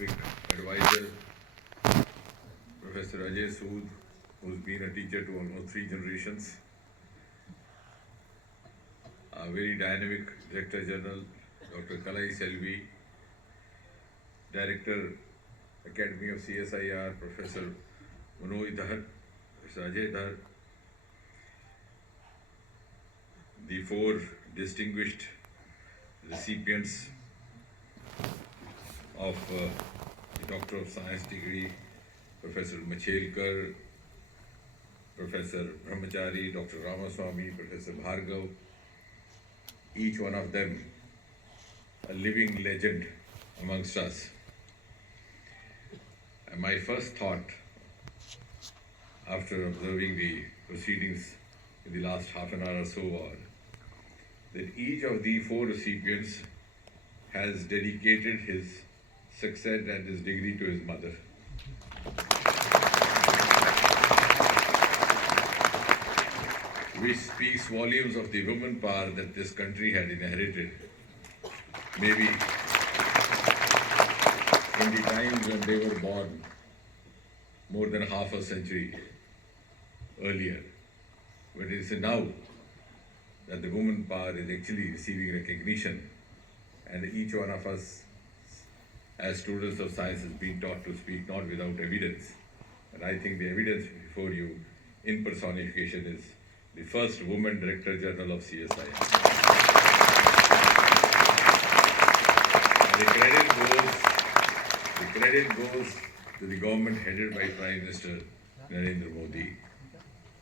scientific advisor, Professor Ajay Sood, who's been a teacher to almost 3 generations, a very dynamic Director General, Dr. Kalai Selvi, Director, Academy of CSIR, Professor Manoj Dhar, Professor Ajay Dhar, the 4 distinguished recipients of the Doctor of Science degree, Professor Machelkar, Professor Brahmachari, Dr. Ramaswamy, Professor Bhargav, each one of them a living legend amongst us. And my first thought after observing the proceedings in the last half an hour or so was that each of the 4 recipients has dedicated his success and his degree to his mother. Which speaks volumes of the woman power that this country had inherited. Maybe in the times when they were born, more than half a century earlier. But it is now that the woman power is actually receiving recognition, and each one of us as students of science has been taught to speak not without evidence. And I think the evidence before you in personification is the first woman Director General of CSIR. And the credit goes to the government headed by Prime Minister Narendra Modi.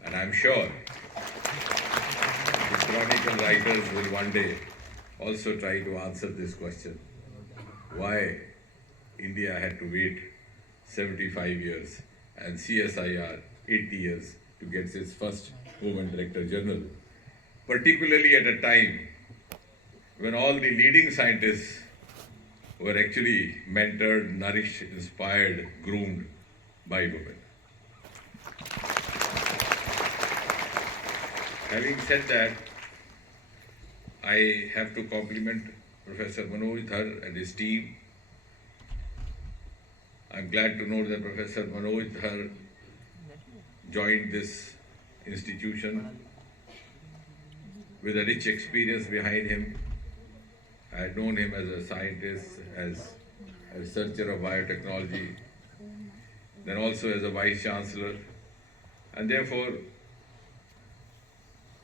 And I'm sure the chronicle writers will one day also try to answer this question. Why India had to wait 75 years and CSIR 80 years to get its first woman Director General, particularly at a time when all the leading scientists were actually mentored, nourished, inspired, groomed by women. Having said that, I have to compliment Professor Manoj Dhar and his team. I'm glad to know that Professor Manoj Dhar joined this institution with a rich experience behind him. I had known him as a scientist, as a researcher of biotechnology, then also as a vice chancellor, and therefore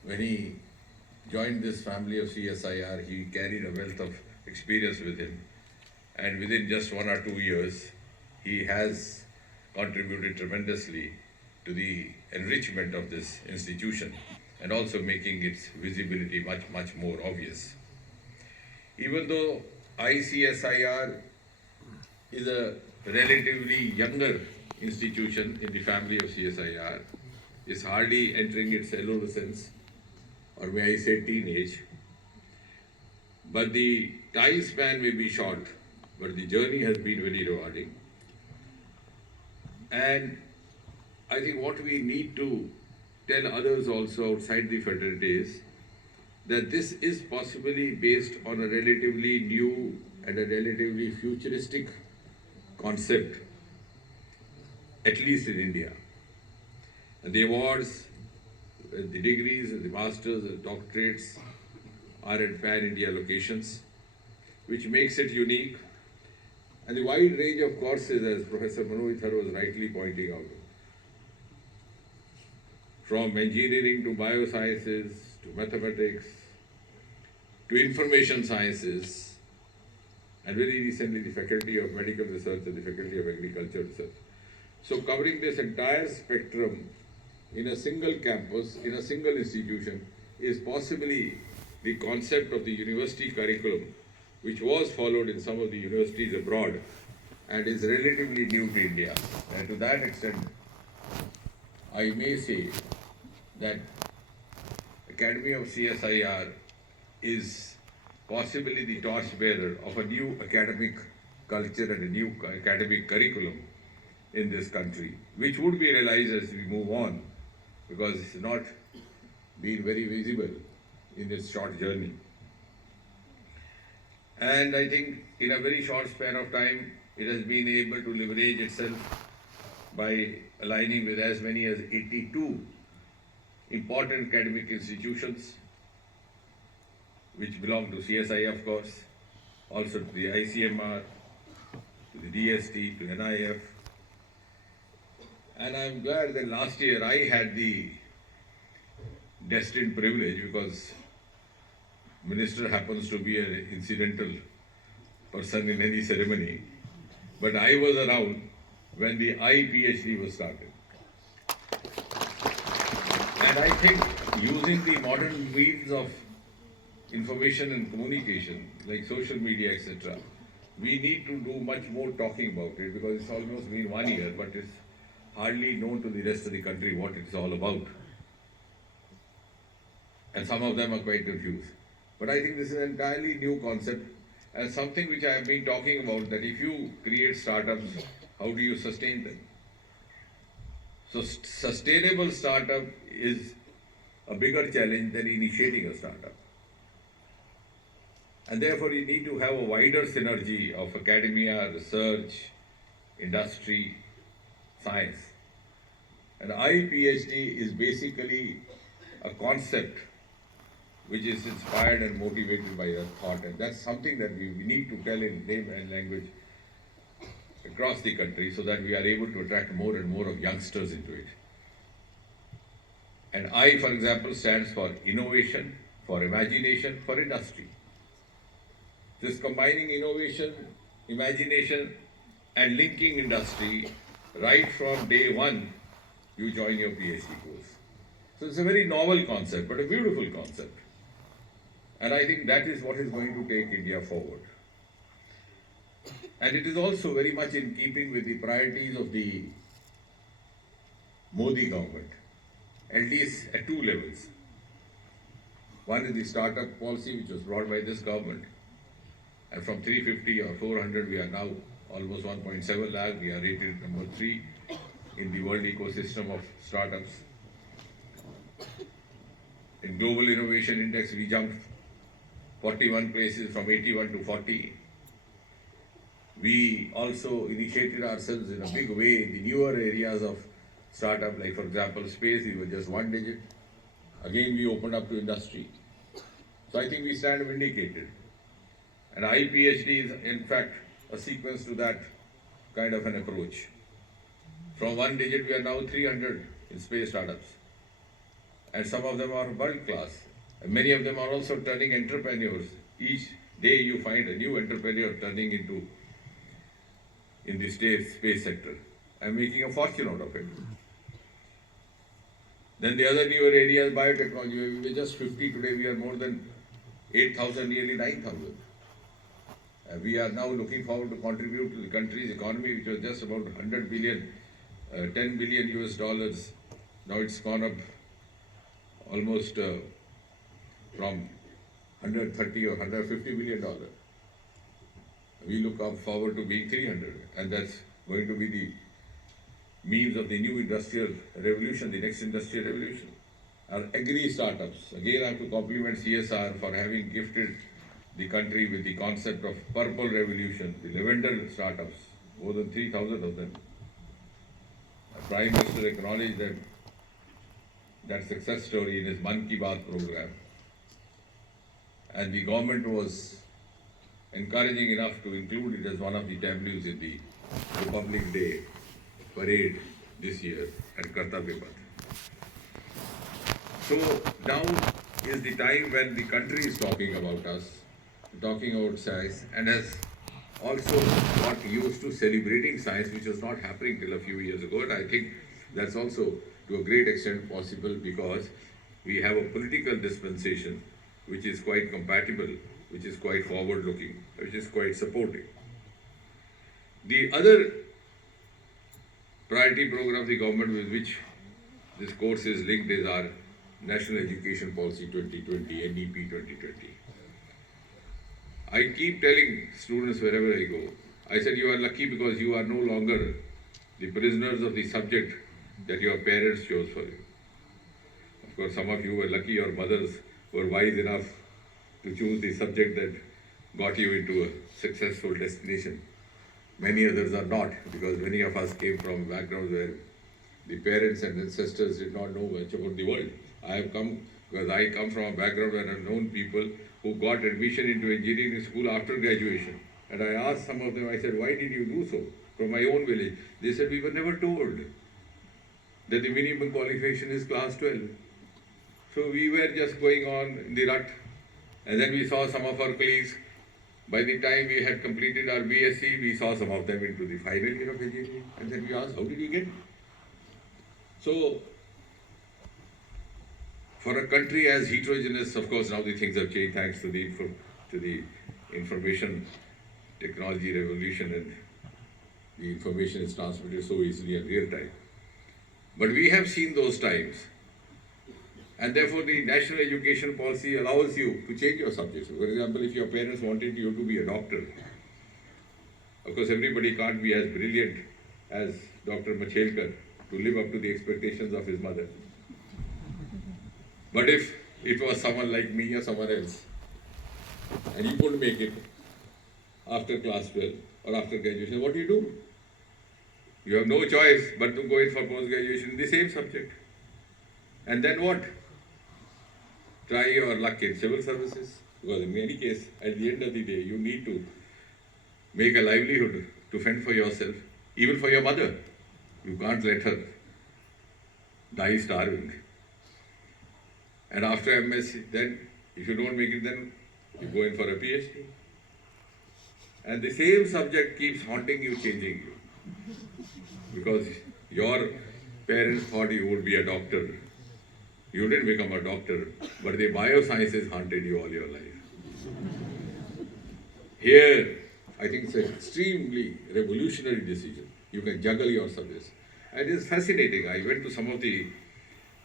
when he joined this family of CSIR, he carried a wealth of experience with him, and within just 1 or 2 years, he has contributed tremendously to the enrichment of this institution and also making its visibility much, much more obvious. Even though ICSIR is a relatively younger institution in the family of CSIR, is hardly entering its adolescence, or may I say teenage, but the time span may be short, but the journey has been very rewarding. And I think what we need to tell others also outside the fraternity is that this is possibly based on a relatively new and a relatively futuristic concept, at least in India. And the awards, the degrees, the masters, the doctorates are at pan-India locations, which makes it unique. And the wide range of courses, as Professor Manoj Dhar was rightly pointing out, from engineering to biosciences, to mathematics, to information sciences, and very recently the Faculty of Medical Research and the Faculty of Agriculture Research. So covering this entire spectrum in a single campus, in a single institution, is possibly the concept of the university curriculum, which was followed in some of the universities abroad and is relatively new to India. And to that extent, I may say that Academy of CSIR is possibly the torchbearer of a new academic culture and a new academic curriculum in this country, which would be realized as we move on, because it's not been very visible in its short journey. And I think in a very short span of time, it has been able to leverage itself by aligning with as many as 82 important academic institutions, which belong to CSI, of course, also to the ICMR, to the DST, to NIF. And I'm glad that last year I had the destined privilege, because minister happens to be an incidental person in any ceremony, but I was around when the iPhD was started. And I think using the modern means of information and communication, like social media, etc., we need to do much more talking about it, because it's almost been 1 year, but it's hardly known to the rest of the country what it's all about. And some of them are quite confused. But I think this is an entirely new concept, and something which I have been talking about, that if you create startups, how do you sustain them? So sustainable startup is a bigger challenge than initiating a startup. And therefore you need to have a wider synergy of academia, research, industry, science. And iPhD is basically a concept which is inspired and motivated by that thought. And that's something that we need to tell in name and language across the country, so that we are able to attract more and more of youngsters into it. And I, for example, stands for innovation, for imagination, for industry. This combining innovation, imagination, and linking industry right from day one you join your PhD course. So it's a very novel concept, but a beautiful concept. And I think that is what is going to take India forward. And it is also very much in keeping with the priorities of the Modi government, at least at two levels. One is the startup policy, which was brought by this government. And from 350 or 400, we are now almost 1.7 lakh. We are rated number 3 in the world ecosystem of startups. In Global Innovation Index, we jumped 41 places from 81 to 40. We also initiated ourselves in a big way in the newer areas of startup, like for example space, we were just 1 digit. Again, we opened up to industry. So I think we stand vindicated. And iPhD is in fact a sequence to that kind of an approach. From 1 digit, we are now 300 in space startups. And some of them are world class. And many of them are also turning entrepreneurs. Each day you find a new entrepreneur turning into in the space sector and making a fortune out of it. Then the other newer areas, biotechnology, we were just 50, today we are more than 8,000, nearly 9,000. We are now looking forward to contribute to the country's economy, which was just about 100 billion, 10 billion US dollars. Now it's gone up almost from 130 or 150 billion dollars. We look up forward to being 300, and that's going to be the means of the new industrial revolution, the next industrial revolution. Our agri startups, again I have to compliment CSR for having gifted the country with the concept of purple revolution, the lavender startups, more than 3,000 of them. The Prime Minister acknowledged that success story in his Man Ki Baat program. And the government was encouraging enough to include it as one of the tableaus in the Republic Day parade this year at Kartavya Path. So now is the time when the country is talking about us, talking about science, and has also got used to celebrating science, which was not happening till a few years ago. And I think that's also to a great extent possible because we have a political dispensation which is quite compatible, which is quite forward-looking, which is quite supportive. The other priority program of the government with which this course is linked is our National Education Policy 2020, NEP 2020. I keep telling students wherever I go, I said you are lucky because you are no longer the prisoners of the subject that your parents chose for you. Of course, some of you were lucky, your mothers were wise enough to choose the subject that got you into a successful destination. Many others are not, because many of us came from a background where the parents and ancestors did not know much about the world. I have come, because I come from a background where I have known people who got admission into engineering school after graduation. And I asked some of them, I said, why did you do so? From my own village. They said, we were never told that the minimum qualification is class 12. So we were just going on in the rut. And then we saw some of our colleagues, by the time we had completed our BSc, we saw some of them into the final year of engineering. And then we asked, how did you get it? So, for a country as heterogeneous, of course, now the things have changed thanks to the information technology revolution, and the information is transmitted so easily in real time. But we have seen those times, and therefore the national education policy allows you to change your subjects. For example, if your parents wanted you to be a doctor, of course everybody can't be as brilliant as Dr. Machelkar to live up to the expectations of his mother. But if it was someone like me or someone else, and you couldn't make it after class 12 or after graduation, what do you do? You have no choice but to go in for post-graduation in the same subject. And then what? Try your luck in civil services, because in any case, at the end of the day, you need to make a livelihood to fend for yourself, even for your mother. You can't let her die starving. And after MSc, then, if you don't make it, then you go in for a PhD. And the same subject keeps haunting you, changing you. Because your parents thought you would be a doctor. You didn't become a doctor, but the biosciences haunted you all your life. Here, I think it's an extremely revolutionary decision. You can juggle your subjects. And it's fascinating. I went to some of the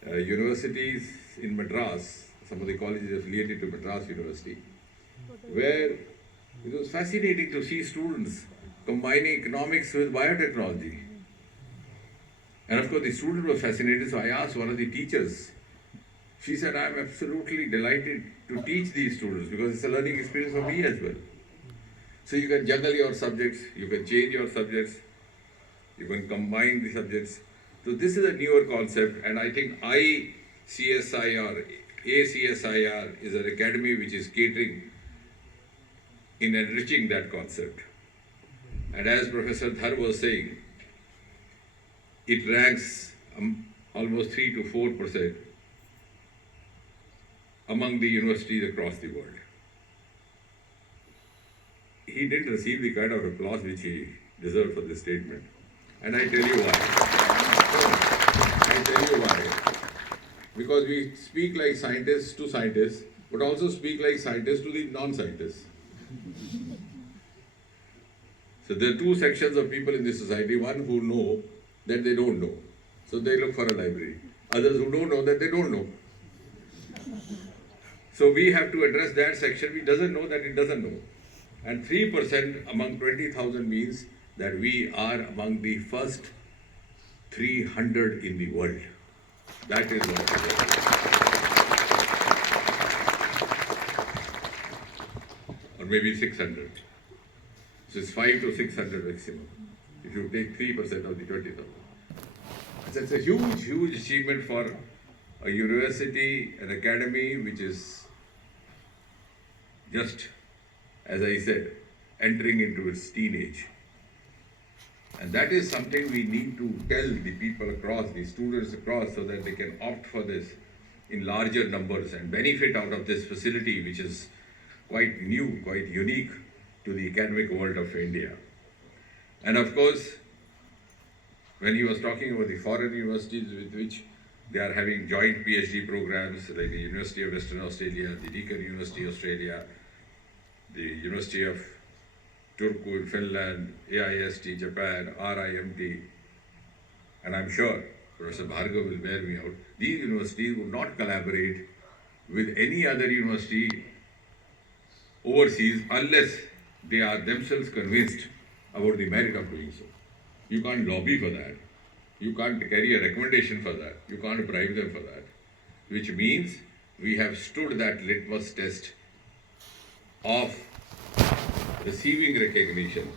universities in Madras, some of the colleges affiliated to Madras University, where it was fascinating to see students combining economics with biotechnology. And of course, the student was fascinated, so I asked one of the teachers. She said, I'm absolutely delighted to teach these students because it's a learning experience for me as well. So you can juggle your subjects, you can change your subjects, you can combine the subjects. So this is a newer concept, and I think ACSIR is an academy which is catering in enriching that concept. And as Professor Dhar was saying, it ranks almost 3 to 4% among the universities across the world. He didn't receive the kind of applause which he deserved for this statement. And I tell you why. I tell you why. Because we speak like scientists to scientists, but also speak like scientists to the non-scientists. So there are two sections of people in this society, one who know that they don't know. So they look for a library. Others who don't know that they don't know. So we have to address that section which doesn't know that it doesn't know. And 3% among 20,000 means that we are among the first 300 in the world. That is what it is. Or maybe 600. So it's 5 to 600 maximum, if you take 3% of the 20,000. That's a huge, huge achievement for a university, an academy which is just, as I said, entering into its teenage. And that is something we need to tell the people across, the students across, so that they can opt for this in larger numbers and benefit out of this facility, which is quite new, quite unique to the academic world of India. And of course, when he was talking about the foreign universities with which they are having joint PhD programs, like the University of Western Australia, the Deakin University Australia, the University of Turku in Finland, AIST Japan, RIMT, and I'm sure Professor Bhargav will bear me out, these universities would not collaborate with any other university overseas unless they are themselves convinced about the merit of doing so. You can't lobby for that. You can't carry a recommendation for that. You can't bribe them for that. Which means we have stood that litmus test of receiving recognition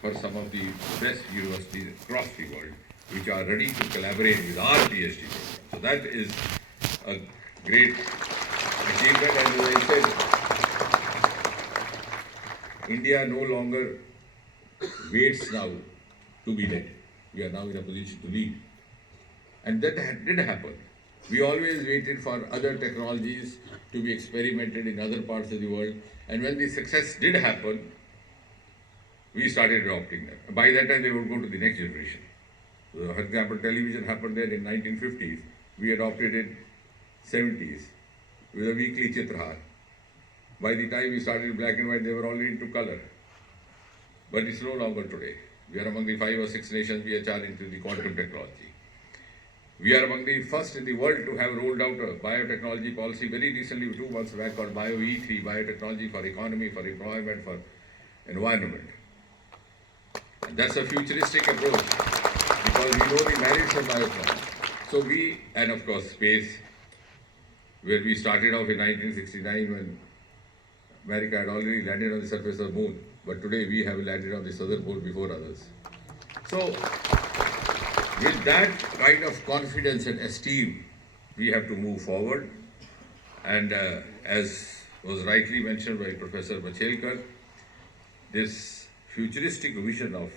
for some of the best universities across the world, which are ready to collaborate with our PhD program. So that is a great achievement, and as I said, India no longer waits now to be led. We are now in a position to lead. And that did happen. We always waited for other technologies to be experimented in other parts of the world. And when the success did happen, we started adopting them. By that time, they would go to the next generation. So, for example, television happened there in 1950s. We adopted it 70s with a weekly Chitrahar. By the time we started black and white, they were already into color. But it's no longer today. We are among the 5 or 6 nations which are into the quantum technology. We are among the first in the world to have rolled out a biotechnology policy very recently, 2 months back, called BioE3, biotechnology for economy, for employment, for environment. And that's a futuristic approach because we know the merits of biotechnology. So we, and of course space, where we started off in 1969 when America had already landed on the surface of the moon, but today we have landed on the southern pole before others. So with that kind of confidence and esteem, we have to move forward. And as was rightly mentioned by Professor Machelkar, this futuristic vision of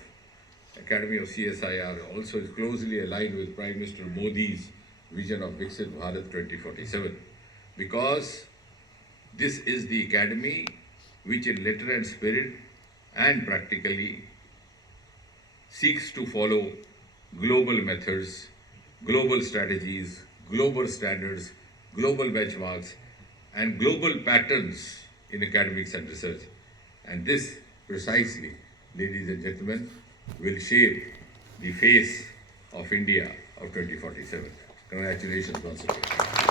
Academy of CSIR also is closely aligned with Prime Minister Modi's vision of Viksit Bharat 2047, because this is the academy which in letter and spirit and practically seeks to follow global methods, global strategies, global standards, global benchmarks, and global patterns in academics and research. And this precisely, ladies and gentlemen, will shape the face of India of 2047. Congratulations once again.